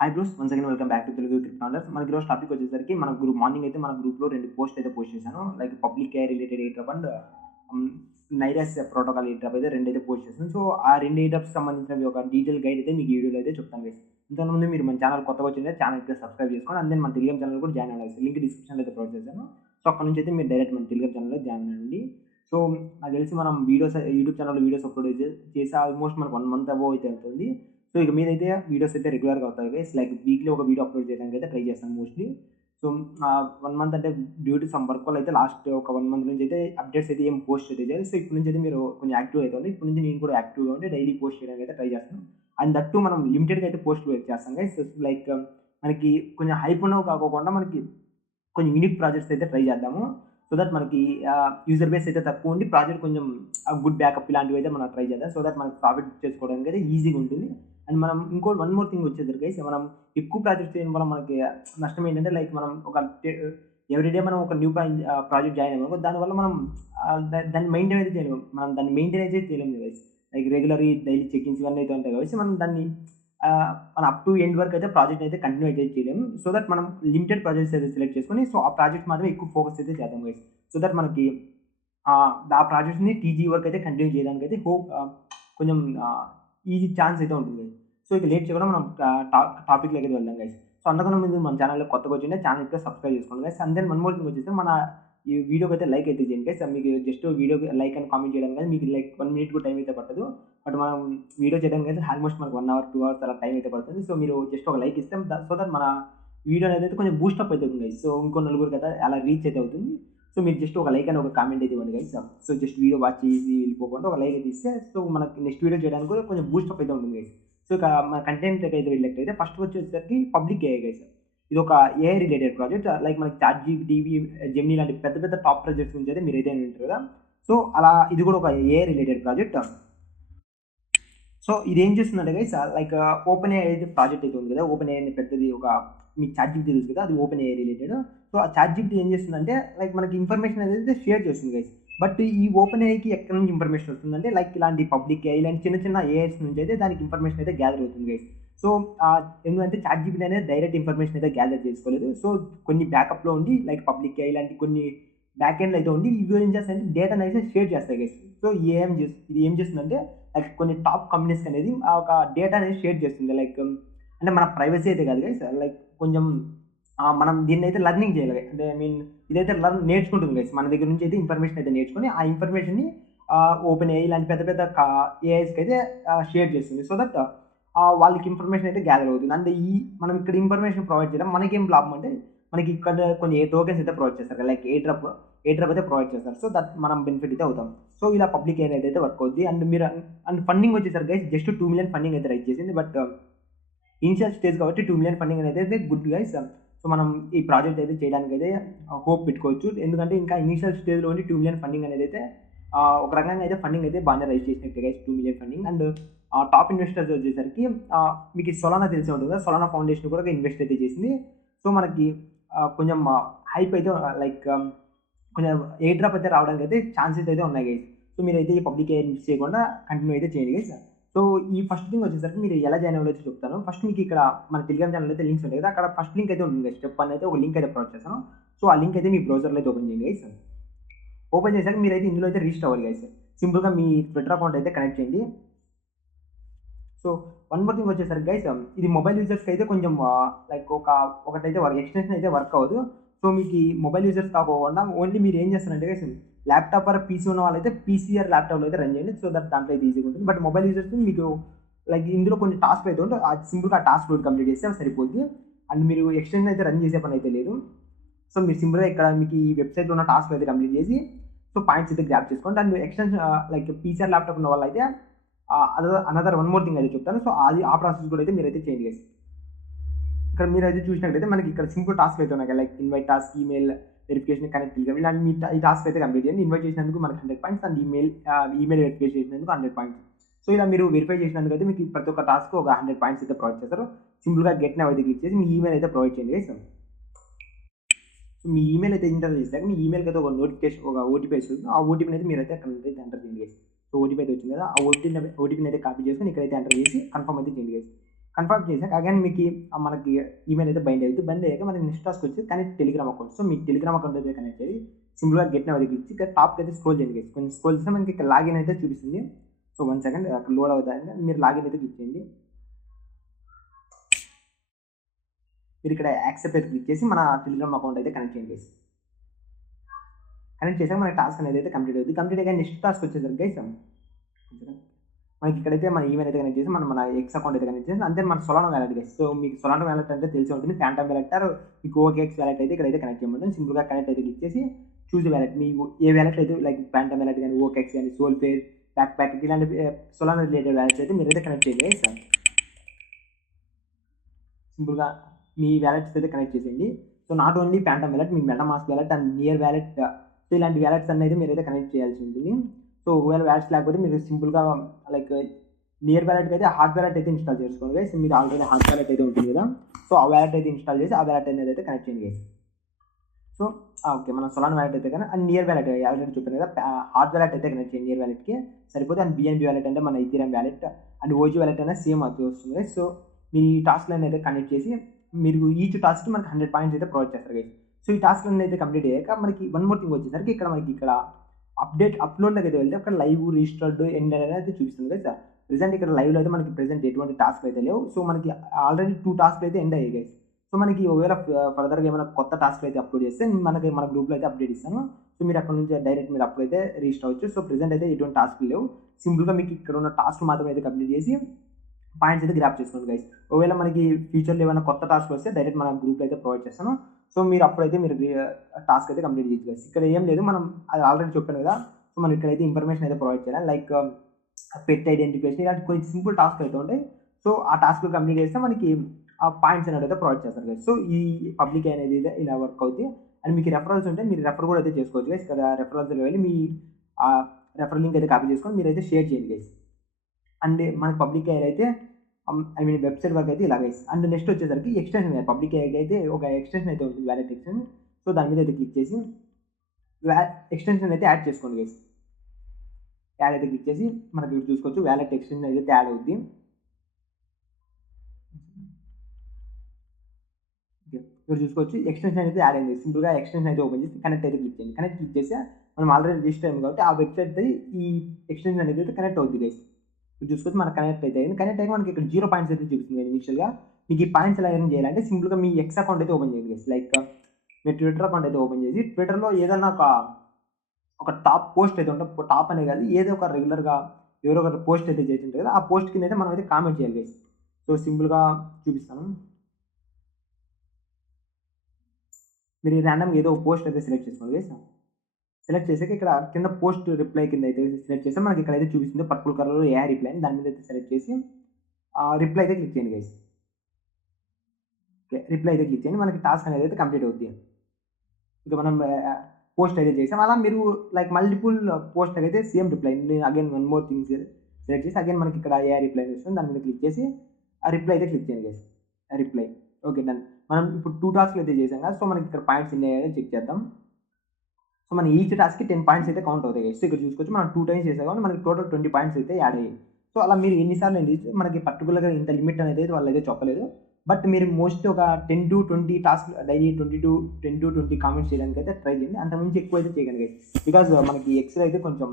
Hi bros, once again welcome back to Telugu crypto founders. మనకి ఈరోజు topic వచ్చేసరికి మన మార్నింగ్ అయితే మన గ్రూప్లో 2 పోస్ట్ అయితే పోస్ట్ చేశాను. Like public care related airdrop and నైరస్ ప్రోటోకాల్ ఎయిర్‌డ్రాప్ అయితే 2 అయితే పోస్ట్ చేశాను. సో ఆ 2 ఎయిర్‌డ్రాప్స్ సంబంధించినవి ఒక డీటెయిల్ గైడ్ అయితే మీకు ఈ వీడియోలో అయితే చెప్తాను గైస్. ఇంతకుముందు మీరు మన ఛానల్ కొత్తగా వచ్చింటే ఛానల్‌కి సబ్స్క్రైబ్ చేసుకోండి. అండ్ దెన్ మన టెలిగ్రామ్ ఛానల్ కూడా జాయిన్ అవ్వండి. లింక్ డిస్క్రిప్షన్‌లో అయితే ప్రొవైడ్ చేశాను. సో అక్కడ నుంచి అయితే మీరు డైరెక్ట్ మన టెలిగ్రామ్ ఛానల్‌లో జాయిన్ అవ్వండి. సో నాకు తెలిసి మనం యూట్యూబ్ ఛానల్‌లో వీడియోస్ అప్లోడ్ చేసి ఆల్మోస్ట్ మనకు 1 మంత్ అబోవ్ అయితే అవుతుంది. సో ఇక మీదైతే వీడియోస్ అయితే రెగ్యులర్గా అవుతాయి గైస్. లైక్ వీక్లీ ఒక వీడియో అప్లోడ్ చేయడానికి అయితే ట్రై చేస్తాను మోస్ట్లీ. సో 1 మంత్ అంటే డ్యూ టు సమ్ వర్క్ వల్ల అయితే లాస్ట్ ఒక 1 మంత్ నుంచి అయితే అప్డేట్స్ అయితే ఏం పోస్ట్ అయితే చేయాలి. సో ఇప్పటి నుంచి అయితే మీరు కొంచెం యాక్టివ్ అవుతుంది. ఇప్పటి నుంచి నేను కూడా యాక్టివ్గా ఉండి డైలీ పోస్ట్ చేయడానికి అయితే ట్రై చేస్తాను. అండ్ దట్టు మనం లిమిటెడ్గా అయితే పోస్ట్ చేస్తాం గైస్. లైక్ మనకి కొంచెం హైప్ ఉన్నవి కాకోకుండా మనకి కొంచెం యూనిక్ ప్రాజెక్ట్స్ అయితే ట్రై చేద్దాము. సో దట్ మనకి యూజర్ బేస్ అయితే తక్కువ ఉండి ప్రాజెక్ట్ కొంచెం గుడ్ బ్యాకప్ ఇలాంటివి అయితే మనం ట్రై చేద్దాం. సో దట్ మనకి ప్రాఫిట్ చేసుకోవడానికి అయితే ఈజీగా ఉంటుంది. అండ్ మనం ఇంకోటి వన్ మోర్ థింగ్ వచ్చేసరికి గైస్, మనం ఎక్కువ ప్రాజెక్ట్స్ చేయడం వల్ల మనకి నష్టం ఏంటంటే లైక్ మనం ఒక ఎవ్రీడే మనం ఒక న్యూ ప్రాజెక్ట్ జాయిన్ అయ్యాము. దానివల్ల మనం దాన్ని మెయింటైన్ అయితే చేయలేము. మనం దాన్ని మెయింటైన్ అయితే చేయలేము guys. Like regular daily checkings ఇవన్నీ అయితే ఉంటాయి కాబట్టి మనం దాన్ని మనం అప్ టు ఎండ్ వరకు అయితే ప్రాజెక్ట్ అయితే కంటిన్యూ అయితే చేయలేము. సో దట్ మనం లిమిటెడ్ ప్రాజెక్ట్స్ అయితే సెలెక్ట్ చేసుకొని సో ఆ ప్రాజెక్ట్ మాత్రం ఎక్కువ ఫోకస్ అయితే చేద్దాం గైస్. సో దట్ మనకి ఆ ప్రాజెక్ట్స్ని టీజీ వరకు అయితే కంటిన్యూ చేయడానికి అయితే కొంచెం ఈజీ ఛాన్స్ అయితే ఉంటుంది గైస్. సో ఇక లేట్ చేయకుండా మనం టాపిక్లోకి అయితే వెళ్దాం గైస్. సో అందుకని ముందు మన ఛానల్లో కొత్తగా వచ్చింటే ఛానల్ అయితే సబ్స్క్రైబ్ చేసుకోండి guys. And then one more thing వచ్చేసి మన ఈ వీడియోకి అయితే లైక్ అయితే చేయండి గైస్. మీకు జస్ట్ వీడియోకి లైక్ అని కామెంట్ చేయడం కానీ మీకు లైక్ 1 మినిట్ కూడా టైం అయితే పట్టదు. బట్ మనం వీడియో చేయడానికి అయితే ఆల్మోస్ట్ మనకు 1 అవర్ 2 అవర్స్ అలా టైం అయితే పడుతుంది. సో మీరు జస్ట్ ఒక లైక్ ఇస్తే సో దట్ మన వీడియో అనేది అయితే కొంచెం బూస్టప్ అవుతుంది గైస్. సో ఇంకో నలుగురికి అయితే అలా రీచ్ అయితే అవుతుంది. సో మీరు జస్ట్ ఒక లైక్ అని ఒక కామెంట్ అయితే ఇవ్వండి guys. So just video watch చేసి వెళ్ళిపోకుండా ఒక లైక్ అయితే ఇస్తే సో మనకి నెక్స్ట్ వీడియో చేయడానికి కూడా కొంచెం బూస్టప్ అయితే ఉంటుంది గైస్. సో ఇక మన కంటెంట్ అయితే రిలేటెడ్ అయితే ఫస్ట్ వచ్చేసరికి పబ్లిక్ ఏఐ గైస్. ఇది ఒక ఏఐ రిలేటెడ్ ప్రాజెక్ట్. లైక్ మనకి చాట్ జీపీటీ, జెమినీ లాంటి పెద్ద పెద్ద టాప్ ప్రాజెక్ట్స్ గురించి అయితే మీరు అయితే వింటారు కదా. సో అలా ఇది కూడా ఒక ఏఐ రిలేటెడ్ ప్రాజెక్ట్. సో ఇది ఏం చేస్తుందంటే గైస్, లైక్ ఓపెన్ ఏఐ అయితే ప్రాజెక్ట్ అయితే ఉంది కదా. ఓపెన్ ఏఐ పెద్దది ఒక మీకు చాట్ జీపీటీ తెలుసు కదా, అది ఓపెన్ ఏఐ రిలేటెడ్. సో ఆ చాట్ జీపీటీ ఏం చేస్తుందంటే లైక్ మనకి ఇన్ఫర్మేషన్ అనేది షేర్ చేస్తుంది గైస్. బట్ ఈ ఓపెన్ ఏఐకి ఎక్కడి నుంచి ఇన్ఫర్మేషన్ వస్తుందంటే లైక్ ఇలాంటి పబ్లిక్ ఏఐ ఇలాంటి చిన్న చిన్న ఏఐస్ నుంచి అయితే దానికి ఇన్ఫర్మేషన్ అయితే గ్యాదర్ అవుతుంది గైస్. సో ఎందుకంటే చాట్ జీపీటీ అనేది డైరెక్ట్ ఇన్ఫర్మేషన్ అయితే గ్యాదర్ చేసుకోలేదు. సో కొన్ని బ్యాకప్లో ఉండి లైక్ పబ్లిక్ ఏఐ ఇలాంటి కొన్ని బ్యాక్ ఎండ్లో అయితే ఉండి ఇవి ఏం చేస్తాయంటే డేటాను అయితే షేర్ చేస్తాయి గైస్. సో ఇది ఏం చేస్తుందంటే లైక్ కొన్ని టాప్ కంపెనీస్ అనేది ఒక డేటా అనేది షేర్ చేస్తుంది. లైక్ అంటే మన ప్రైవసీ అయితే కాదు గైస్. లైక్ కొంచెం మనం దీన్ని అయితే లర్నింగ్ చేయాలి. అంటే ఐ మీన్ ఇదైతే నేర్చుకుంటుంది గైస్. మన దగ్గర నుంచి అయితే ఇన్ఫర్మేషన్ అయితే నేర్చుకొని ఆ ఇన్ఫర్మేషన్ని ఓపెన్ ఏఐ ఇలాంటి పెద్ద పెద్ద ఏఐస్కి అయితే షేర్ చేస్తుంది. సో దట్ వాళ్ళకి ఇన్ఫర్మేషన్ అయితే గ్యాదర్ అవుతుంది. అండ్ మనం ఇక్కడ ఇన్ఫర్మేషన్ ప్రొవైడ్ చేయడం మనకేం లాభం అంటే మనకి ఇక్కడ కొన్ని టోకెన్స్ అయితే ప్రొవైడ్ చేస్తారు. లైక్ ఎయిర్‌డ్రాప్ అయితే ప్రొవైడ్ చేస్తారు. సో దట్ మనం బెనిఫిట్ అయితే అవుతాం. సో ఇలా పబ్లిక్ ఏఐ అయితే వర్క్ అవుద్ది. అండ్ ఫండింగ్ వచ్చేసరికి గైస్ జస్ట్ 2 మిలియన్ ఫండింగ్ అయితే రైజ్ చేసింది. బట్ ఇనిషియల్ స్టేజ్ కాబట్టి 2 మిలియన్ ఫండింగ్ అనేది అయితే గుడ్ గైస్. సో మనం ఈ ప్రాజెక్ట్ అయితే చేయడానికి అయితే హోప్ పెట్టుకోవచ్చు. ఎందుకంటే ఇంకా ఇనిషియల్ స్టేజ్లో ఉండి 2 మిలియన్ ఫండింగ్ అనేది అయితే ఒక రకంగా అయితే ఫండింగ్ అయితే బాగానే రైజ్ చేసినట్టు guys 2 million funding. And top investors వచ్చేసరికి మీకు సొలానా తెలిసి ఉంటుంది కదా, సొలానా ఫౌండేషన్ కూడా ఇన్వెస్ట్ అయితే చేసింది. సో మనకి కొంచెం హైప్ అయితే లైక్ కొంచెం ఎయిర్ డ్రాప్ అయితే రావడానికి అయితే ఛాన్సెస్ అయితే ఉన్నాయి గైస్. సో మీరైతే ఈ పబ్లిక్ ఏఐ మిస్ చేయకుండా కంటిన్యూ అయితే చేయండి గైస్. సో ఈ ఫస్ట్ థింగ్ వచ్చేసరికి మీరు ఎలా జాయిన్ అవ్వాలో చెప్తాను. ఫస్ట్ మీకు ఇక్కడ మన టెలిగ్రామ్ ఛానల్ అయితే లింక్స్ ఉంటాయి కదా, అక్కడ ఫస్ట్ లింక్ అయితే ఉంటుంది గైస్. స్టెప్ 1 అయితే ఒక లింక్ అయితే ప్రొవైడ్ చేస్తాను. సో ఆ లింక్ అయితే మీ బ్రౌజర్లో అయితే ఓపెన్ చేయండి గైస్. ఓపెన్ చేశాక మీరైతే ఇందులో అయితే రిజిస్టర్ అవ్వాలి గైస్. సింపుల్గా మీ ట్విట్టర్ అకౌంట్ అయితే కనెక్ట్ చేయండి. సో వన్ మోర్ థింగ్ వచ్చేసరికి గైస్, ఇది మొబైల్ యూజర్స్కి అయితే కొంచెం లైక్ ఒకటైతే ఎక్స్టెన్షన్ అయితే వర్క్ అవ్వదు. సో మీకు ఈ మొబైల్ యూజర్స్ కాకుండా ఓన్లీ మీరు ఏం చేస్తారంటే గైస్, ల్యాప్టాప్ ఆర్ పీసీ ఉన్న వాళ్ళైతే పీసీఆర్ ల్యాప్టాప్లో అయితే రన్ చేయండి. సో దట్ దాంట్లో అయితే ఈజీగా ఉంటుంది. బట్ మొబైల్ యూజర్స్ మీకు లైక్ ఇందులో కొన్ని టాస్క్ అయితే ఉంటే సింపుల్గా ఆ టాస్క్ రోడ్ కంప్లీట్ చేస్తే సరిపోద్ది. అండ్ మీరు ఎక్స్టెన్షన్ అయితే రన్ చేసే పని అయితే లేదు. సో మీరు సింపుల్గా ఇక్కడ మీకు ఈ వెబ్సైట్లో ఉన్న టాస్క్ అయితే కంప్లీట్ చేసి సో పాయింట్స్ అయితే గ్రాప్ చేసుకోండి. And extension like PCR laptop ఉన్న వాళ్ళైతే అనదర్ వన్ మోర్ థింగ్ అయితే చెప్తాను. సో అది ఆ ప్రాసెస్ కూడా అయితే మీరైతే చేయండి గైస్. ఇక్కడ మీరు అయితే చూసినట్లయితే మనకి ఇక్కడ సింపుల్ టాస్క్ అయితే ఉన్నాయి. Like invite task, email verification, connect ఇలాంటి మీ ఈ టాస్క్ అయితే కంప్లీట్ చేయండి. ఇన్వైట్ చేసినందుకు మనకి 100 పాయింట్స్ అండ్ ఈమెయిల్ వెరిఫై చేసినందుకు 100 పాయింట్స్. సో ఇలా మీరు వెరిఫై చేసినందుకు అయితే మీకు ప్రతి ఒక్క టాస్క్ ఒక 100 పాయింట్స్ అయితే ప్రొవైడ్ చేస్తారు. సింపుల్గా గెట్ నౌ అయితే క్లిక్ చేసి మీ ఈమెయిల్ అయితే ప్రొవైడ్ చేయండి గైస్. సో మీ ఈమెయిల్ అయితే ఎంటర్ చేశాక మీ ఈమెయిల్కి అయితే ఒక నోటిఫికేషన్, ఒక ఓటీపీ వస్తుంది. ఆ ఓటీపీని అయితే మీరైతే అక్కడ అయితే ఎంటర్ చేయండి గైస్. సో ఓటీపీ అయితే వచ్చింది కదా, ఆ ఓటీపీని అయితే కాపీ చేసుకొని ఇక్కడైతే ఎంటర్ చేసి కన్ఫర్మ్ అయితే చేయండి గైస్. కన్ఫర్మ్ చేశాక అగైన్ మీకు మనకి ఈమెయిల్ అయితే బైండ్ అయ్యాక మనకి నెక్స్ట్ టాస్క్ వచ్చి కనెక్ట్ టెలిగ్రామ్ అకౌంట్. సో మీ టెలిగ్రామ్ అకౌంట్ అయితే కనెక్ట్ అయ్యి సింపుల్గా గెట్ నౌ క్లిక్ ఇచ్చి ఇక్కడ టాప్కి అయితే స్క్రోల్ చేయండి గైస్. కొంచెం స్క్రోల్ చేస్తే మనకి ఇక్కడ లాగిన్ అయితే చూపిస్తుంది. సో 1 సెకండ్ అక్కడ లోడ్ అవుతుంది, మీరు లాగిన్ అయితే క్లిక్ చేయండి. మీరు ఇక్కడ యాక్సెప్ట్ అయితే క్లిక్ చేసి మన టెలిగ్రామ్ అకౌంట్ అయితే కనెక్ట్ చేయండి గైస్. కనెక్ట్ చేసాక మన టాస్క్ అనేది అయితే కంప్లీట్ అవుతుంది. కంప్లీట్ అయ్యాక నెక్స్ట్ టాస్క్ వచ్చేసరికి గైస్ మనకి ఇక్కడైతే మన ఈమెయిల్ అయితే కనెక్ట్ చేసి మన ఎక్స్ అకౌంట్ అయితే కనెక్ట్ చేసి అంతే మన సొలానో వ్యాలెట్ గైస్. సో మీకు సొలానో వ్యాలెట్ అంటే తెలిసి ఉంటుంది, ఫ్యాంటమ్ వ్యాలెట్ ఆర్ మీకు ఓకేఎక్స్ వ్యాలెట్ అయితే ఇక్కడైతే కనెక్ట్ చేయమంటుంది. సింపుల్గా కనెక్ట్ అయితే క్లిక్ చేసి చూజ్ వ్యాలెట్, మీకు ఏ వ్యాలెట్ అయితే లైక్ ఫ్యాంటమ్ వ్యాలెట్ కానీ ఓకేఎక్స్ కానీ సోల్ఫేర్ బ్యాక్ ప్యాక్ ఇలాంటి సొలానో రిలేటెడ్ వ్యాలెట్స్ అయితే మీరైతే కనెక్ట్ చేయండి గైస్. సింపుల్గా మీ వ్యాలెట్స్ అయితే కనెక్ట్ చేసేయండి. So not only Phantom wallet, మీ MetaMask wallet and Near wallet, so ఇలాంటి వ్యాలెట్స్ అనేది మీరైతే కనెక్ట్ చేయాల్సి ఉంటుంది. సో ఒకవేళ వ్యాలెట్స్ లేకపోతే మీరు సింపుల్గా లైక్ నియర్ వ్యాలెట్కి అయితే హార్డ్ వ్యాలెట్ అయితే ఇన్స్టాల్ చేసుకోండి గైస్. మీరు ఆల్రెడీ హార్డ్ వ్యాలెట్ అయితే ఉంటుంది కదా, సో ఆ వ్యాలెట్ అయితే ఇన్స్టాల్ చేసి ఆ వ్యాలెట్ అనేది అయితే కనెక్ట్ చేయండి గైస్. సో ఓకే, మన సొలానో వ్యాలెట్ అయితే కానీ అండ్ నియర్ వ్యాలెట్ ఆల్రెడీ చెప్పాను కదా, హార్డ్ వ్యాలెట్ అయితే కనెక్ట్ చేయండి నియర్ వ్యాలెట్కి సరిపోతే. అండ్ బిఎన్బి వ్యాలెట్ అంటే మన Ethereum wallet and OG wallet అనేది సేమ్ అది వస్తుంది. సో మీ టాస్క్లను అయితే కనెక్ట్ చేసి మీరు ఈచ్ టాస్క్కి మనకి 100 పాయింట్స్ అయితే ప్రొవైడ్ చేస్తారు గైస్. సో ఈ టాస్క్లను అయితే కంప్లీట్ అయ్యాక మనకి వన్ మోర్ థింగ్ వచ్చేసరికి ఇక్కడ మనకి ఇక్కడ అప్లోడ్లోకి అయితే వెళ్తే అక్కడ లైవ్ రిజిస్టర్డ్ ఎండ్ అనేది అయితే చూపిస్తుంది కదా సార్. ప్రెసెంట్ ఇక్కడ లైవ్లో అయితే మనకి ప్రెసెంట్ ఎటువంటి టాస్క్ అయితే లేవు. సో మనకి ఆల్రెడీ 2 టాస్క్లు అయితే ఎండ్ అయ్యాయి గైస్. సో మనకి ఒకవేళ ఫర్దర్గా ఏమైనా కొత్త టాస్క్లు అయితే అప్లోడ్ చేస్తే మన గ్రూప్లో అయితే అప్డేట్ ఇస్తాను. సో మీరు అక్కడ నుంచి డైరెక్ట్ మీరు అప్లోడ్ అయితే రిజిస్టర్ అవ్వచ్చు. సో ప్రెసెంట్ అయితే ఎటువంటి టాస్క్లు లేవు. సింపుల్గా మీకు ఇక్కడ ఉన్న టాస్క్ మాత్రం అయితే కంప్లీట్ చేసి పాయింట్స్ అయితే గ్రాప్ చేసుకోండి గైస్. ఒకవేళ మనకి ఫ్యూచర్లో ఏమైనా కొత్త టాస్క్ వస్తే డైరెక్ట్ మన గ్రూప్లో అయితే ప్రొవైడ్ చేస్తాను. సో మీరు అప్పుడైతే మీరు టాస్క్ అయితే కంప్లీట్ చేయొచ్చు గైస్. ఇక్కడ ఏం లేదు, మనం అది ఆల్రెడీ చెప్పాను కదా. సో మనం ఇక్కడైతే ఇన్ఫర్మేషన్ అయితే ప్రొవైడ్ చేయాలి, లైక్ పెట్ ఐడెంటిఫికేషన్ ఇలాంటి కొంచెం సింపుల్ టాస్క్ అయితే ఉంటాయి. సో ఆ టాస్క్ కంప్లీట్ చేస్తే మనకి ఆ పాయింట్స్ అనేది అయితే ప్రొవైడ్ చేస్తారు గైస్. సో ఈ పబ్లిక్ అనేది ఇలా వర్క్ అవుతుంది. అండ్ మీకు రెఫరల్స్ ఉంటే మీరు రెఫర్ కూడా అయితే చేసుకోవచ్చు గైస్. ఇక్కడ రెఫరల్స్లో వెళ్ళి మీ రెఫరల్ లింక్ అయితే కాపీ చేసుకొని మీరైతే షేర్ చేయండి గైస్. అండ్ మనకి పబ్లిక్ ఐఆర్ అయితే వెబ్సైట్ వర్క్ అయితే ఇలా గైస్. అండ్ నెక్స్ట్ వచ్చేసరికి ఎక్స్టెన్షన్, పబ్లిక్ ఐఆర్ అయితే ఒక ఎక్స్టెన్షన్ అయితే ఉంటుంది, వ్యాలెట్ ఎక్స్టెన్షన్. సో దాని మీద అయితే క్లిక్ చేసి ఎక్స్టెన్షన్ అయితే యాడ్ చేసుకోండి గైస్. యాడ్ అయితే క్లిక్ చేసి మనకి ఇక్కడ చూసుకోవచ్చు వ్యాలెట్ ఎక్స్టెన్షన్ అయితే యాడ్ అవుద్ది. ఇక్కడ చూసుకోవచ్చు ఎక్స్టెన్షన్ అయితే యాడ్ అయింది. సింపుల్గా ఎక్స్టెన్షన్ అయితే ఓపెన్ చేసి కనెక్ట్ అయితే క్లిక్ చేయండి. కనెక్ట్ క్లిక్ చేసి మనం ఆల్రెడీ రిజిస్టర్ అయింది కాబట్టి ఆ వెబ్సైట్ ఈ ఎక్స్టెన్షన్ అనేది అయితే కనెక్ట్ అవుతుంది గైస్. ఇప్పుడు చూసుకొచ్చి మనకు కనెక్ట్ అయితే అయింది. కనెక్ట్ అయ్యి మనకి ఇక్కడ 0 పాయింట్స్ అయితే చూపిస్తుంది ఇనిషియల్గా. మీకు ఈ పాయింట్స్ ఎలా ఏం చేయాలంటే సింపుల్గా మీ ఎక్స్ అకౌంట్ అయితే ఓపెన్ చేయండి గైస్. లైక్ మీ ట్విట్టర్ అకౌంట్ అయితే ఓపెన్ చేసి ట్విట్టర్లో ఏదైనా ఒక టాప్ పోస్ట్ అయితే ఉంటుంది, టాప్ అనే కాదు ఏదో ఒక రెగ్యులర్గా ఎవరో ఒక పోస్ట్ అయితే చేసి ఉంటుంది కదా, ఆ పోస్ట్ కింద అయితే మనం అయితే కామెంట్ చేయాలి గైస్. సో సింపుల్గా చూపిస్తాను. మీరు ర్యాండమ్గా ఏదో ఒక పోస్ట్ అయితే సెలెక్ట్ చేసుకోండి గైస్. సెలెక్ట్ చేసాక ఇక్కడ కింద పోస్ట్ రిప్లై కింద అయితే సెలెక్ట్ చేస్తే మనకి ఇక్కడ అయితే చూపిస్తుంది పర్పుల్ కలర్లో ఏఐ రిప్లై అని. దాని మీద అయితే సెలెక్ట్ చేసి రిప్లై అయితే క్లిక్ చేయండి గైస్. ఓకే, రిప్లై అయితే క్లిక్ చేయండి. మనకి టాస్క్ అనేది అయితే కంప్లీట్ అవుతుంది. ఇక మనం పోస్ట్ అయితే చేసాం. అలా మీరు లైక్ మల్టిపుల్ పోస్ట్ అయితే same reply. Again one more things select చేసి అగైన్ మనకి ఇక్కడ ఏఐ రిప్లై వస్తుంది, దాని మీద క్లిక్ చేసి ఆ రిప్లై అయితే క్లిక్ చేయండి గైస్. Reply okay done. మనం ఇప్పుడు 2 టాస్క్లు అయితే చేసాం కదా. సో మనకి ఇక్కడ పాయింట్స్ ఎన్ని అయ్యాయో చెక్ చేద్దాం. సో మన ఈచ్ టాస్క్కి 10 పాయింట్స్ అయితే కౌంట్ అవుతాయి గైస్. ఇక్కడ చూసుకోవచ్చు మనం 2 టైమ్స్ చేసాం కాబట్టి మనకి టోటల్ 20 పాయింట్స్ అయితే యాడ్ అయ్యాయి. సో అలా మీరు ఎన్నిసార్లు మనకి పర్టికులర్గా ఇంత లిమిట్ అనేది వాళ్ళు అయితే చెప్పలేదు. బట్ మీరు మోస్ట్ ఒక 10 to 20 task daily 10 to 20 comments చేయడానికి అయితే ట్రై చేయండి. అంతకుమించి ఎక్కువ అయితే చేయకండి గైస్. బికాజ్ మనకి ఎక్స్లో అయితే కొంచెం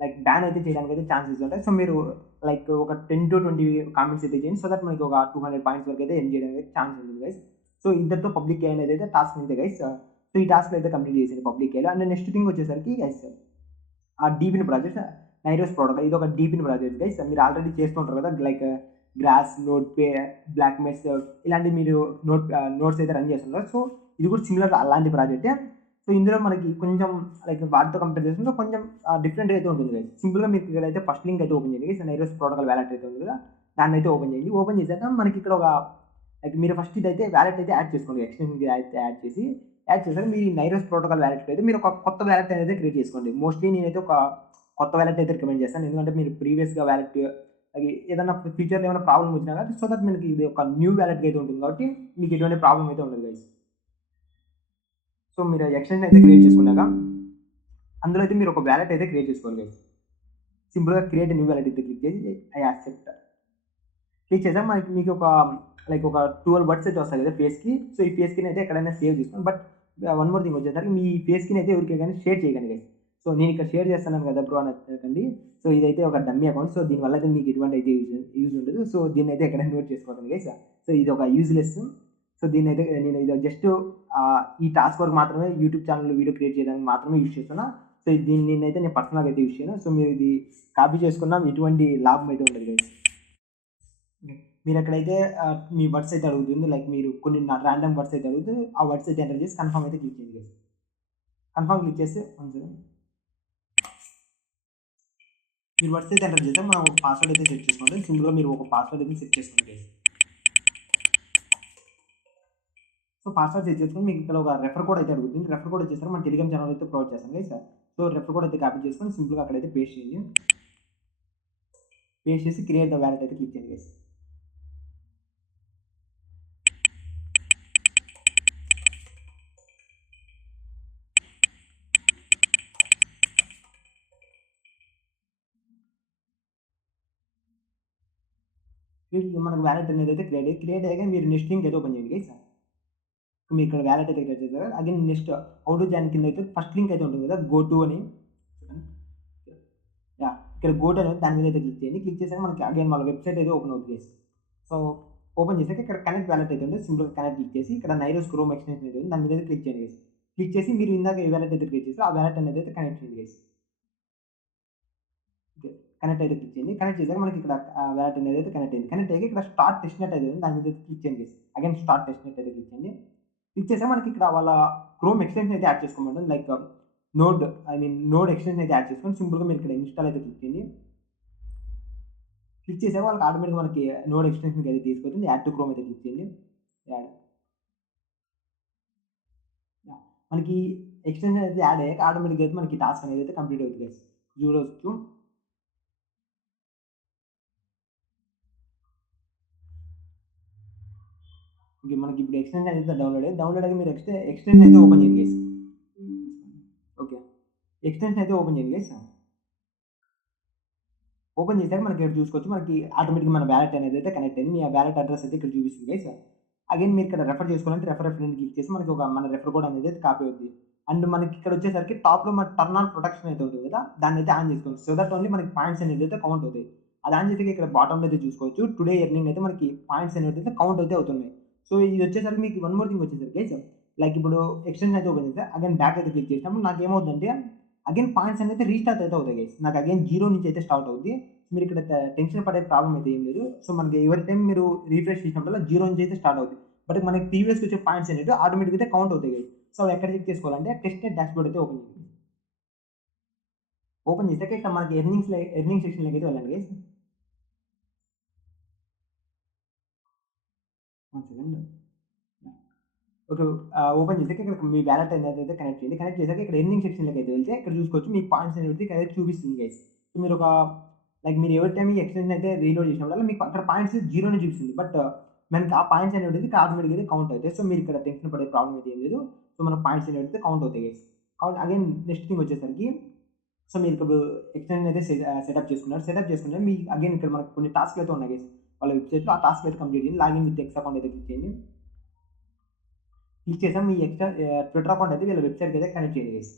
లైక్ బ్యాన్ అయితే చేయడానికి అయితే ఛాన్సెస్ ఉంటాయి. సో మీరు లైక్ ఒక 10 to 20 కామెంట్స్ అయితే చేయండి. సో దట్ మనకి ఒక 200 పాయింట్స్ వరకు అయితే ఎండ్ చేయడానికి ఛాన్స్ ఉంటుంది గైస్. సో ఇద్దరితో పబ్లిక్ అనేది అయితే టాస్క్ అంతే గైస్. సో ఈ టాస్క్ అయితే కంప్లీట్ చేసింది పబ్లిక్ ఏలో. అండ్ నెక్స్ట్ థింగ్ వచ్చేసరికి గైస్ ఆ డీపిన్ ప్రాజెక్ట్ నైరోస్ ప్రోటోకాల్, ఇది ఒక డీపిన్ ప్రాజెక్ట్ గైస్. మీరు ఆల్రెడీ చేస్తుంటారు కదా, like Grass, Nodepay, BlockMesh ఇలాంటి మీరు నోట్స్ అయితే రన్ చేస్తున్నారు. సో ఇది కూడా సిమిలర్ అలాంటి ప్రాజెక్టే. సో ఇందులో మనకి కొంచెం లైక్ వాటితో కంపేర్ చేసుకుంటే కొంచెం డిఫరెంట్గా అయితే ఉంటుంది గైస్. సింపుల్గా మీకు ఇక్కడ అయితే ఫస్ట్ లింక్ అయితే ఓపెన్ చేయండి గైస్. నైరోస్ ప్రోటోకాల్ వ్యాలెట్ అయితే ఉంది కదా, దాన్ని అయితే ఓపెన్ చేయండి. ఓపెన్ చేశాక మనకి ఇక్కడ ఒక లైక్ మీరు ఫస్ట్ ఇదైతే వ్యాలెట్ అయితే యాడ్ చేసుకోండి. ఎక్స్టెన్షన్ అయితే యాడ్ చేశాక మీరు నైరోస్ ప్రోటోకాల్ వ్యాలెట్ అయితే మీరు ఒక కొత్త వ్యాలెట్ అనేది క్రియేట్ చేసుకోండి. మోస్ట్లీ నేనైతే ఒక కొత్త వ్యాలెట్ అయితే రికమెండ్ చేస్తాను, ఎందుకంటే మీరు ప్రీవియస్గా వ్యాలెట్ ఏదైనా ఫ్యూచర్లో ఏమైనా ప్రాబ్లం వచ్చినా కాబట్టి సో దట్ మనకి ఇది ఒక న్యూ వ్యాలెట్గా అయితే ఉంటుంది కాబట్టి మీకు ఎటువంటి ప్రాబ్లం అయితే ఉండదు గైస్. సో మీరు ఎక్స్టెన్షన్ అయితే క్రియేట్ చేసుకున్నాక అందులో అయితే మీరు ఒక వ్యాలెట్ అయితే క్రియేట్ చేసుకోవాలి గైస్. సింపుల్గా క్రియేట్ న్యూ వ్యాలెట్ అయితే క్లిక్ చేసి ఐ యాక్సెప్ట్ క్లిక్ చేసాక మీకు ఒక లైక్ ఒక 12 వర్డ్స్ అయితే వస్తాయి కదా ఫేస్కి. సో ఈ ఫేస్కి అయితే ఎక్కడైనా సేవ్ చేసుకోండి. బట్ వన్ మోర్ థింగ్ వచ్చేసరికి మీ ఫేస్కి అయితే ఎవరికి కానీ షేర్ చేయకండి గైస్. సో నేను ఇక్కడ షేర్ చేస్తున్నాను కదా బ్రో అని అనకండి. సో ఇదైతే ఒక డమ్మీ అకౌంట్. సో దీనివల్ల అయితే మీకు ఎటువంటి అయితే యూజ్ ఉండదు. సో దీన్ని అయితే ఎక్కడైనా నోట్ చేసుకోకండి గైస్. సో ఇది ఒక యూజ్లెస్. సో దీన్ని అయితే నేను ఇది జస్ట్ ఈ టాస్క్ వరకు మాత్రమే యూట్యూబ్ ఛానల్ వీడియో క్రియేట్ చేయడానికి మాత్రమే యూజ్ చేస్తున్నా. సో దీన్ని అయితే నేను పర్సనల్గా అయితే యూజ్ చేయను. సో మీరు ఇది కాపీ చేసుకున్నా ఎటువంటి లాభం అయితే ఉండదు గైస్. మీరు ఎక్కడైతే మీ వర్డ్స్ అయితే అడుగుతుంది, లైక్ మీరు కొన్ని ర్యాండమ్ వర్డ్స్ అయితే అడుగుతుంది, ఆ వర్డ్స్ అయితే ఎంటర్ చేసి కన్ఫర్మ్ అయితే క్లిక్ చేయండి. కన్ఫర్మ్ క్లిక్ చేస్తే మీరు వర్డ్స్ అయితే ఎంటర్ చేస్తే మనం ఒక పాస్వర్డ్ అయితే సెట్ చేసుకోండి. సింపుల్గా మీరు ఒక పాస్వర్డ్ అయితే సెట్ చేసుకోండి. సో పాస్వర్డ్ సెట్ చేసుకొని మీకు ఇక్కడ ఒక రెఫర్ కోడ్ అయితే అడుగుతుంది. రెఫర్ కోడ్ వచ్చేసరికి మన టెలిగ్రామ్ ఛానల్ అయితే ప్రొవైడ్ చేస్తాం కదా సార్. సో రెఫర్ కోడ్ అయితే కాపీ చేసుకొని సింపుల్గా అక్కడైతే పేస్ట్ చేయండి. పేస్ట్ చేసి క్రియేట్ ద వ్యాలెట్ అయితే క్లిక్ చేయండి గైస్. మనకు వ్యాలెట్ అనేది అయితే క్రియేట్ అయ్యాక మీరు నెక్స్ట్ లింక్ అయితే ఓపెన్ చేయండి గైస్. మీరు ఇక్కడ వ్యాలెట్ అయితే క్రియేట్ చేస్తారు. Again next how to join కింద అయితే ఫస్ట్ లింక్ అయితే ఉంటుంది కదా, గో టు అని. ఇక్కడ గో టు అనేది దాని మీద అయితే క్లిక్ చేయండి. క్లిక్ చేసాక మనకి అగైన్ వాళ్ళ వెబ్సైట్ అయితే ఓపెన్ అవుతుంది గైస్. సో ఓపెన్ చేసాక ఇక్కడ కనెక్ట్ వ్యాలెట్ అయితే ఉంటుంది. సింపుల్గా కనెక్ట్ క్లిక్ చేసి ఇక్కడ నైరోస్ క్రోమ్ ఎక్స్టెన్షన్ అయితే ఉంది, దాని మీద అయితే క్లిక్ చేయండి గైస్. క్లిక్ చేసి మీరు ఇందాక ఏ వ్యాలెట్ అయితే క్రియేట్ చేస్తారో ఆ వ్యాలెట్ అనేది అయితే కనెక్ట్ చేయండి గైస్. ఓకే, కనెక్ట్ అయితే క్లిక్ చేయండి. కనెక్ట్ చేసాక మనకి ఇక్కడ వ్యాలెట్ అనేది అయితే కనెక్ట్ అయింది. కనెక్ట్ అయ్యి ఇక్కడ స్టార్ట్ టెస్ట్ నెట్ అయితే ఉంది, దాని మీద క్లిక్ చేయండి guys. Again start test net అయితే క్లిక్ చేయండి. క్లిక్ చేసాక మనకి ఇక్కడ వాళ్ళ క్రోమ్ ఎక్స్టెన్షన్ అయితే యాడ్ చేసుకోమంటుంది, లైక్ నోడ్ ఎక్స్టెన్షన్ అయితే యాడ్ చేసుకొని సింపుల్గా మీరు ఇక్కడ ఇన్స్టాల్ అయితే క్లిక్ చేయండి. క్లిక్ చేసాక వాళ్ళకి ఆటోమేటిక్గా మనకి నోడ్ ఎక్స్టెన్షన్కి అయితే తీసుకొస్తుంది. యాడ్ టు క్రోమ్ అయితే క్లిక్ చేయండి. యాడ్ మనకి ఎక్స్టెన్షన్ అయితే యాడ్ అయ్యాక ఆటోమేటిక్గా అయితే మనకి టాస్క్ అనేది అయితే కంప్లీట్ అవుతుంది గైస్. చూడవచ్చు మనకి ఇప్పుడు ఎక్స్టెన్షన్ అయితే డౌన్లోడ్ అయ్యి మీరు ఎక్స్టెన్షన్ అయితే ఓపెన్ చేయండి గైస్. ఓకే, ఎక్స్టెన్షన్ అయితే ఓపెన్ చేయండి గైస్. ఓపెన్ చేసాక మనకి ఇక్కడ చూసుకోవచ్చు, మనకి ఆటోమేటిక్గా మన వ్యాలెట్ అనేది అయితే కనెక్ట్ అయింది. మీ వ్యాలెట్ అడ్రస్ అయితే ఇక్కడ చూపిస్తుంది గైస్. అగైన్ మీరు ఇక్కడ రెఫర్ చేసుకోవాలంటే రెఫర్ క్లిక్ చేసి మనకి మన రెఫర్ కోడ్ అనేది అయితే కాపీ అవుతుంది. అండ్ మనకి ఇక్కడ వచ్చేసరికి టాప్లో మన టర్న్ ఆన్ ప్రొటెక్షన్ అయితే ఉంటుంది కదా, దాన్ని అయితే ఆన్ చేసుకోండి. సో దట్ ఓన్లీ మనకి పాయింట్స్ అనేది అయితే కౌంట్ అవుతాయి. అది ఆన్ చేసి ఇక్కడ బాటంలో అయితే చూసుకోవచ్చు టుడే ఎర్నింగ్ అయితే మనకి పాయింట్స్ అనేది అయితే కౌంట్ అయితే అవుతున్నాయి. సో ఇది వచ్చేసరికి మీకు వన్ మోర్ థింగ్ వచ్చేసరికి గైస్, లైక్ ఇప్పుడు ఎక్స్టెన్షన్ అయితే ఓపెన్ చేస్తే అగైన్ బ్యాక్ అయితే క్లిక్ చేసినప్పుడు నాకు ఏమవుతుందంటే అగైన్ పాయింట్స్ అనేది రీస్టార్ట్ అయితే అవుతాయి గైస్. నాకు అగైన్ జీరో నుంచి అయితే స్టార్ట్ అవుతుంది. మీరు ఇక్కడ టెన్షన్ పడే ప్రాబ్లం అయితే ఏం లేదు. సో మనకి ఎవరి టైం మీరు రీఫ్రెష్ చేసినప్పుడు జీరో నుంచి అయితే స్టార్ట్ అవుతుంది. బట్ మనకి ప్రీవియస్ వచ్చే పాయింట్స్ అనేది ఆటోమేటిక్గా అయితే కౌంట్ అవుతాయి గైస్. సో ఎక్కడ చెక్ చేసుకోవాలంటే టెస్ట్ డాష్బోర్డ్ అయితే ఓపెన్ చేయండి. ఓపెన్ చేసాక ఇక్కడ మనకి ఎర్నింగ్ సెక్షన్లోకి అయితే వెళ్ళండి గైస్. ఓకే, ఓపెన్ చేసాక ఇక్కడ మీ వ్యాలెట్ అనేది అయితే కనెక్ట్ చేయండి. కనెక్ట్ చేసాక ఇక్కడ ఎర్నింగ్ సెక్షన్లోకి అయితే వెళ్తే ఇక్కడ చూసుకోవచ్చు మీ పాయింట్స్ అనేది ఇక్కడ చూపిస్తుంది గైస్. సో మీరు ఒక లైక్ మీరు ఎవరి టైం ఈ ఎక్స్టెన్షన్ అయితే రీలోడ్ చేసినప్పుడు మీకు అక్కడ పాయింట్స్ జీరోని చూపిస్తుంది. బట్ మనకి ఆ పాయింట్స్ అనేది ఆటోమేటిక్గా అయితే కౌంట్ అవుతాయి. సో మీరు ఇక్కడ టెన్షన్ పడే ప్రాబ్లం అయితే ఏం లేదు. సో మన పాయింట్స్ అనేవి అయితే కౌంట్ అవుతాయి guys. Count again next thing వచ్చేసరికి సో మీరు ఇప్పుడు ఎక్స్టెన్షన్ అయితే సెటప్ చేసుకున్నారు. మీ అగైన్ ఇక్కడ మనకు కొన్ని టాస్క్లు అయితే ఉన్నాయి గైస్ వాళ్ళ వెబ్సైట్లో. ఆ టాస్క్ అయితే కంప్లీట్ చేయండి. లాగిన్ విత్ ఎక్స్ అకౌంట్ అయితే క్లిక్ చేయండి. క్లిక్ చేసాం మీ ట్విట్టర్ అకౌంట్ అయితే వీళ్ళ వెబ్సైట్కి అయితే కనెక్ట్ చేయండి గైస్.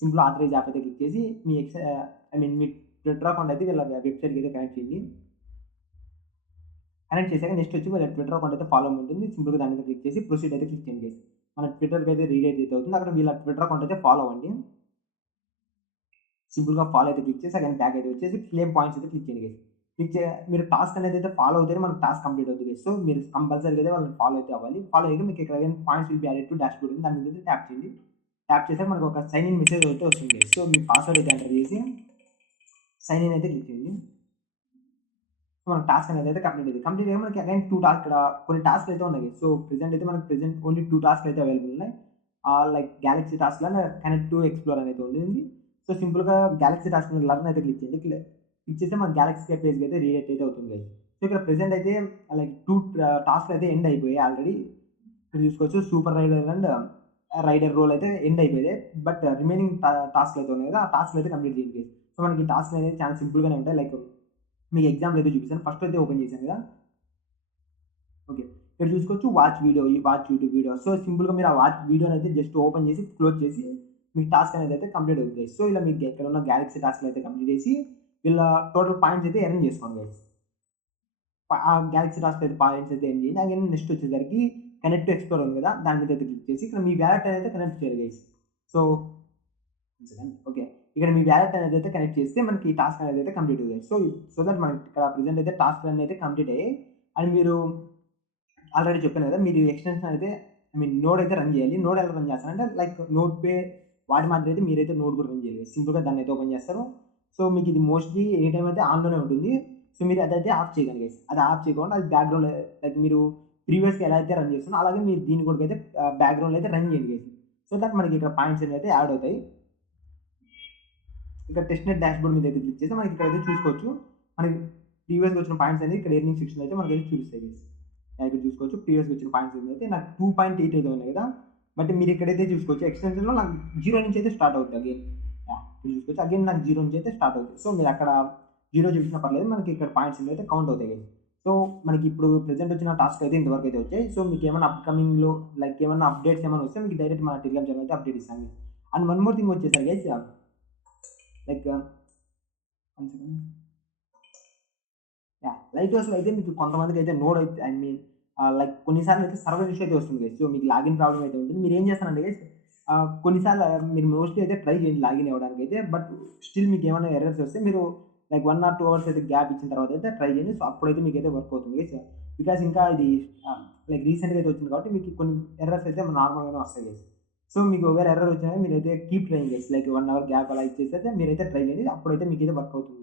సింపుల్ ఆథరైజ్ యాప్ అయితే క్లిక్ చేసి మీ ట్విట్టర్ అకౌంట్ అయితే వీళ్ళ వెబ్సైట్కి అయితే కనెక్ట్ చేయండి. కనెక్ట్ చేశాక నెక్స్ట్ వచ్చి వీళ్ళ ట్విట్టర్ అకౌంట్ అయితే ఫాలో ఉంటుంది. సింపుల్గా దాని మీద క్లిక్ చేసి ప్రొసీడ్ అయితే క్లిక్ చేయండి గైస్. మన ట్విట్టర్కి అయితే రీడేట్ అయితే అవుతుంది. అక్కడ వీళ్ళ ట్విట్టర్ అకౌంట్ అయితే ఫాలో అవ్వండి. సింపుల్గా ఫాలో అయితే క్లిక్ చేసి అగైన్ బ్యాక్ అయితే వచ్చేసి క్లెయిమ్ పాయింట్స్ అయితే క్లిక్ చేయండి గైస్. మీరు టాస్క్ అనేది అయితే ఫాలో అవుతారు, మనకు టాస్క్ కంప్లీట్ అవుతుంది. సో మీరు కంపల్సరీ అయితే వాళ్ళని ఫాలో అయితే అవ్వాలి. ఫాలో అయితే మీకు ఇక్కడ points will be added to dashboard ఉంది, దాని మీద అయితే ట్యాప్ చేయండి. ట్యాప్ చేస్తే మనకు ఒక సైన్ ఇన్ మెసేజ్ అయితే వస్తుంది. సో మీ పాస్వర్డ్ అయితే ఎంటర్ చేసి సైన్ ఇన్ అయితే క్లిక్ చేయండి. సో మన టాస్క్ అనేది అయితే కంప్లీట్ అయింది. కంప్లీట్ అయ్యి మనకి అగైన్ 2 టాస్క్ ఇక్కడ కొన్ని టాస్క్ అయితే ఉన్నాయి. సో ప్రెసెంట్ అయితే మనకి ఓన్లీ 2 టాస్క్ అయితే అవైలబుల్ ఉన్నాయి. Like Galaxy task and connect to explore అనేది ఉంది. సో సింపుల్గా గ్యాలక్సీ టాస్క్ మీద లర్న్ అయితే క్లిక్ చేయండి. క్లిక్ చేస్తే మన గ్యాలక్సీ పేజ్కి అయితే రీడేట్ అయితే అవుతుంది. సో ఇక్కడ ప్రెసెంట్ అయితే లైక్ 2 టాస్క్ అయితే ఎండ్ అయిపోయాయి ఆల్రెడీ. ఇక్కడ చూసుకోవచ్చు super raider and raider role అయితే ఎండ్ అయిపోయాయి. బట్ రిమైనింగ్ టాస్క్ అయితే ఉన్నాయి కదా, ఆ టాస్క్ అయితే కంప్లీట్ చేయండి. సో మనకి టాస్క్ అనేది చాలా సింపుల్గానే ఉంటాయి. లైక్ మీకు ఎగ్జాంపుల్ అయితే చూపిస్తాను. ఫస్ట్ అయితే ఓపెన్ చేశాను కదా. ఓకే. ఇక్కడ చూసుకోవచ్చు watch video, watch YouTube video. So, సింపుల్‌గా మీరు ఆ వాచ్ వీడియోని అయితే జస్ట్ ఓపెన్ చేసి, క్లోజ్ చేసి మీకు టాస్క్ అనేది అయితే కంప్లీట్ అవుతుంది గైస్. సో, ఇలా మీకు ఇక్కడ ఉన్న గ్యాలక్సీ టాస్క్‌లు అయితే కంప్లీట్ చేసి, వీళ్ళ టోటల్ పాయింట్స్ అయితే ఎర్న్ చేసుకోండి గైస్. ఆ గ్యాలక్సీ టాస్క్ అయితే పాయింట్స్ అయితే ఎర్న్ చేయండి. అగైన్ నెక్స్ట్ వచ్చేసరికి కనెక్ట్ టు ఎక్స్‌ప్లోర్ ఉంది కదా. దాని మీద అయితే క్లిక్ చేసి, ఇక్కడ మీ వాలెట్ అనేది కనెక్ట్ చేయాలి guys. So, one second. Okay. ఇక్కడ మీ వాలెట్ అనేది అయితే కనెక్ట్ చేస్తే మనకి ఈ టాస్క్ అనేది అయితే కంప్లీట్ అవుతుంది. సో దట్ మనకి ఇక్కడ ప్రెజెంట్ అయితే టాస్క్‌లన్నీ అయితే కంప్లీట్ అయ్యాయి. అండ్ మీరు ఆల్రెడీ చెప్పాను కదా. మీరు ఎక్స్‌టెన్షన్ అయితే నోడ్ అయితే రన్ చేయాలి. నోడ్ ఎలా రన్ చేస్తారంటే లైక్ నోట్ పే వాడి మాదిరి అయితే మీరైతే నోడ్ కూడా రన్ చేయాలి. సింపుల్‌గా దాన్ని అయితే ఓపెన్ చేస్తారు. సో, మీకు ఇది మోస్ట్‌లీ ఎనీ టైమ్ అయితే ఆన్‌లోనే ఉంటుంది. సో, మీరు అదైతే ఆఫ్ చేయకండి గైస్. అది ఆఫ్ చేయకుండా అది బ్యాక్‌గ్రౌండ్ లైక్ మీరు ప్రీవియస్‌గా ఎలా అయితే రన్ చేస్తున్నారో అలాగే మీరు దీన్ని కూడా అయితే బ్యాక్‌గ్రౌండ్‌లో అయితే రన్ చేయండి గైస్. సో దట్ మనకి ఇక్కడ పాయింట్స్ అనేవి అయితే యాడ్ అవుతాయి. ఇక్కడ టెస్ట్ నెట్ డాష్‌బోర్డ్ మీద అయితే క్లిక్ చేస్తే మనకి ఇక్కడైతే చూసుకోవచ్చు. మనకి ప్రీవియస్‌గా వచ్చిన పాయింట్స్ అనేది ఇక్కడ ఎర్నింగ్ సెక్షన్ అయితే మనకైతే చూపిస్తాయి గైస్. ఇక్కడ చూసుకోవచ్చు ప్రీవియస్‌గా వచ్చిన పాయింట్స్ అయితే నాకు 2.8 అయితే ఉన్నాయి కదా. బట్ మీరు ఇక్కడైతే చూసుకోవచ్చు ఎక్స్టెన్షన్‌లో నాకు 0 నుంచి అయితే స్టార్ట్ అవుతుంది అగైన్. ఇక్కడ చూసుకోవచ్చు అగైన్ నాకు 0 నుంచి అయితే స్టార్ట్ అవుతుంది. సో, మీరు అక్కడ 0 చూపించినా పర్లేదు. మనకి ఇక్కడ పాయింట్స్ అయితే కౌంట్ అవుతాయి గైస్. సో, మనకి ఇప్పుడు ప్రెజెంట్ వచ్చిన టాస్క్ అయితే ఇంతవరకు అయితే వచ్చాయి. సో, మీకు ఏమైనా అప్‌కమింగ్‌లో లైక్ ఏమైనా అప్డేట్స్ ఏమైనా వస్తే మీకు డైరెక్ట్ మన టెలిగ్రామ్ ఛానెల్ అయితే అప్డేట్ ఇస్తాను. అండ్ వన్ మోర్ థింగ్ వచ్చేసరికి guys like one second. Light హౌస్‌లో అయితే మీకు కొంతమందికి అయితే నోడ్ అయితే లైక్ కొన్నిసార్లు అయితే సర్వర్ ఇష్యూ అయితే వస్తుంది గైస్. సో, మీకు లాగిన్ ప్రాబ్లమ్ అయితే ఉంటుంది. మీరేం చేస్తారంటే గైస్ కొన్నిసార్లు మీరు మోస్ట్‌లీ అయితే ట్రై చేయండి లాగిన్ అవ్వడానికైతే. బట్ స్టిల్ మీకు ఏమైనా ఎర్రర్స్ వస్తే మీరు లైక్ 1 ఆర్ 2 అవర్స్ అయితే గ్యాప్ ఇచ్చిన తర్వాత అయితే ట్రై చేయండి. సో, అప్పుడైతే మీకైతే వర్క్ అవుతుంది గైస్. బికాజ్ ఇంకా ఇది లైక్ రీసెంట్‌గా అయితే వచ్చింది కాబట్టి మీకు కొన్ని ఎర్రర్స్ అయితే నార్మల్‌గానే వస్తాయి గైస్. సో, మీకు ఒకవేళ ఎర్రర్ వచ్చినా మీరైతే keep trying guys. Like 1 hour gap అలా ఇచ్చేసి అయితే మీరైతే ట్రై చేయండి. అప్పుడైతే మీకైతే వర్క్ అవుతుంది.